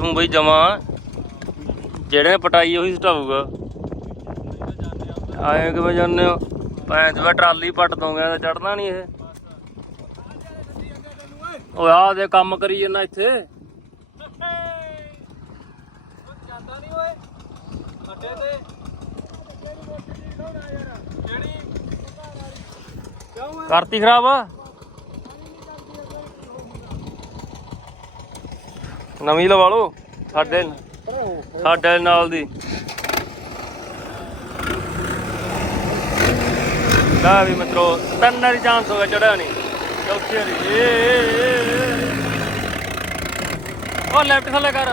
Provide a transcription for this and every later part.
ਤੂੰ ਬਈ ਜਮਾ ਜਿਹੜੇ ਪਟਾਈ ਉਹੀ ਸਟਾਊਗਾ। ਆਏ ਕਿਵੇਂ ਜਾਂਦੇ ਹੋ? ਭੈਣ ਤੇ ਟਰਾਲੀ ਪੱਟ ਦੋਗੇ ਤਾਂ ਚੜਨਾ ਨਹੀਂ ਇਹ। ਓਏ ਆ ਦੇ ਕੰਮ ਕਰੀ ਜੰਨਾ ਇੱਥੇ। ਜਾਂਦਾ ਨਹੀਂ ਓਏ ਅੱਡੇ ਤੇ ਕਰਤੀ ਖਰਾਬ? ਨਵੀਂ ਲਵਾ ਲਓ, ਸਾਡੇ ਸਾਡੇ ਨਾਲ ਦੀ। ਲੈ ਵੀ ਮਿੱਤਰੋ, ਤਿੰਨ ਵਾਰੀ ਚਾਂਸ ਹੋ ਗਿਆ ਚੜਿਆ ਨਹੀਂ ਚੌਥੀ ਵਾਰੀ। ਉਹ ਲੈਫਟ ਥੱਲੇ ਕਰ।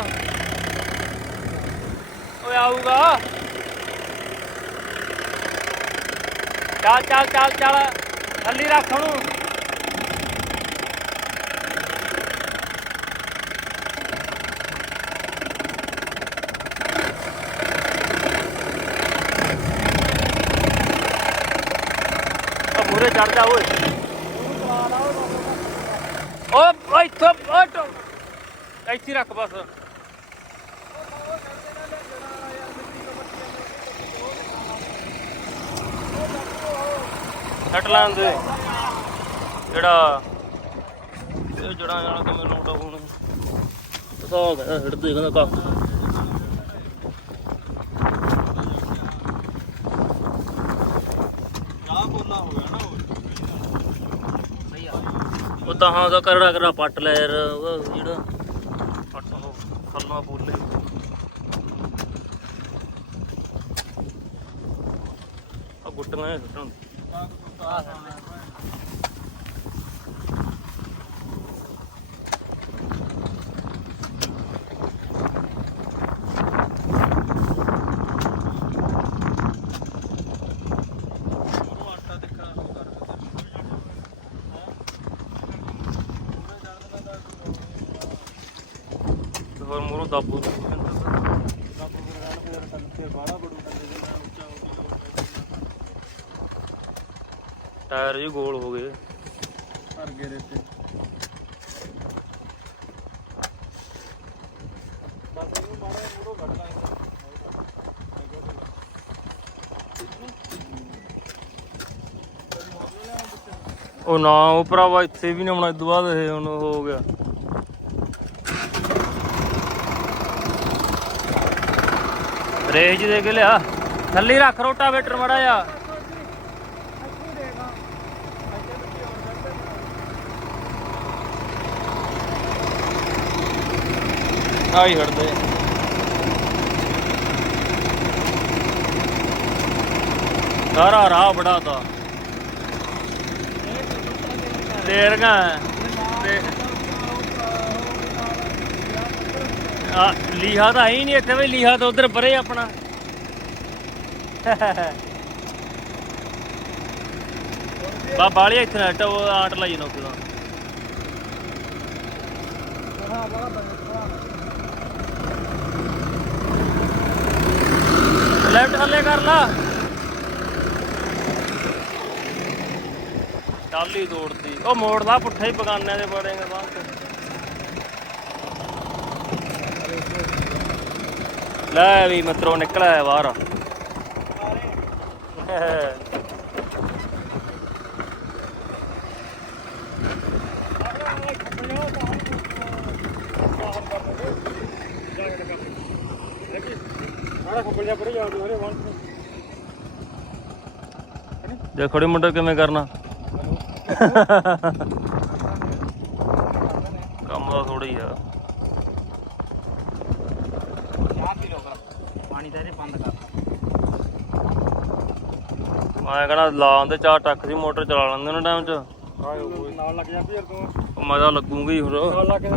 ਓਏ, ਆਊਗਾ। ਚੱਲ ਚੱਲ ਚੱਲ ਚੱਲ। ਥੱਲੀ ਰੱਖ ਉਹਨੂੰ ਆ ਮੂਰੇ ਚੜ ਜਾ ਓਏ। ਓ ਓਏ ਇੱਥੇ ਓਟੋ ਇੱਥੇ ਹੀ ਰੱਖ ਬਸ। ਛੱਟ ਲਾਂ ਦੇ। ਜਿਹੜਾ ਇਹ ਜੜਾ ਜਾਣਾ ਕਿਵੇਂ ਲਾਉਂਦਾ ਹੁਣ। ਪਤਾ ਹੋ ਗਿਆ ਹਿੜਦੇ ਕਹਿੰਦਾ ਕੱਖ ਆ ਬੋਲਾ ਹੋ ਗਿਆ ਨਾ ਉਹ ਤਾਂ ਹਾਂ, ਉਹਦਾ ਕਰੜਾ ਕਰੜਾ ਪੱਟ ਲੈ ਯਾਰ ਉਹ ਜਿਹੜਾ ਪੱਟ ਉਹ ਖਲਵਾ ਬੋਲੇ। ਆ ਗੁੱਟੀਆਂ ਇਹ ਸੁੱਟਣ ਉਹ ਹੋਰ ਮੂਰੋਂ ਦਾਬੂ ਰੱਬ ਮੇਰੇ ਨਾਲ ਫੇਰ ਤਨ ਫੇਰ ਬਾੜਾ ਬੜੂ ਕੰਦੇ ਦੇ। ਨਾਲ ਉੱਚਾ ਹੋ ਗਿਆ ਟਾਇਰ ਜੀ ਗੋਲ ਹੋ ਗਏ। ਭਰ ਗਏ ਰੇਤੇ ਬਸ ਇਹਨੂੰ ਮਾੜਾ ਲਾਂਗੇ ਉਹ ਨਾ ਉਹ ਭਰਾਵਾ ਇੱਥੇ ਵੀ ਨਹੀਂ ਆਉਣਾ ਇਦੋਂ ਬਾਅਦ ਇਹ ਹੁਣ ਹੋ ਗਿਆ। ਰੇਜ ਦੇ ਕੇ ਲਿਆ। ਥੱਲੇ ਰੱਖ ਰੋਟਾ ਵੇਟਰ ਮੜਾ ਜਾ ਆਈ ਹੜਦੇ ਸਾਰਾ ਰਾਹ ਬੜਾਤਾ ਤੇਰਗਾ ਤੇ ਆ, ਲੀਹਾ ਤਾਂ ਹੈ ਹੀ ਨਹੀਂ ਇੱਥੇ ਵੀ ਲੀਹਾ ਤਾਂ ਉਧਰ ਪਰੇ ਆਪਣਾ। ਬਾ ਬਾਲੀ ਇੱਥੇ ਨਾ ਟੋ ਆਟ ਲਾਈ ਨਾ ਉਦੋਂ ਹਾਂ ਬੜਾ ਬੜਾ ਲੈਫਟ ਥੱਲੇ ਕਰ ਲਾ। ਟਾਲੀ ਤੋੜਤੀ। ਉਹ ਮੋੜਦਾ ਪੁੱਠਾ ਹੀ ਬਗਾਨਿਆਂ ਦੇ ਬੜੇਗੇ ਬਾਅਦ ਲੈ ਵੀ ਮਿੱਤਰੋ ਨਿਕਲਿਆ ਬਾਹਰ। ਮਾੜਾ ਖੱਬਲ ਜਾ ਖੜੇ ਮੁੰਡੇ ਕਿਵੇਂ ਕਰਨਾ। ਕੰਮ ਦਾ ਥੋੜਾ ਆ। ਪਾਣੀ ਤਾਂ ਇਹਨੇ ਬੰਦ ਕਰ ਮੈਂ ਕਹਣਾ ਲਾਂ ਦੇ ਚਾਰ ਟੱਕ ਦੀ ਮੋਟਰ ਚਲਾ ਲੈਂਦੇ ਉਹਨਾਂ ਟਾਈਮ ਚ। ਨਾਲ ਲੱਗ ਜਾਂਦੀ ਯਾਰ ਤੂੰ ਉਹ ਮੈਂ ਤਾਂ ਲੱਗੂਗੀ ਹੋਰ ਨਾਲ ਲੱਗ ਕੇ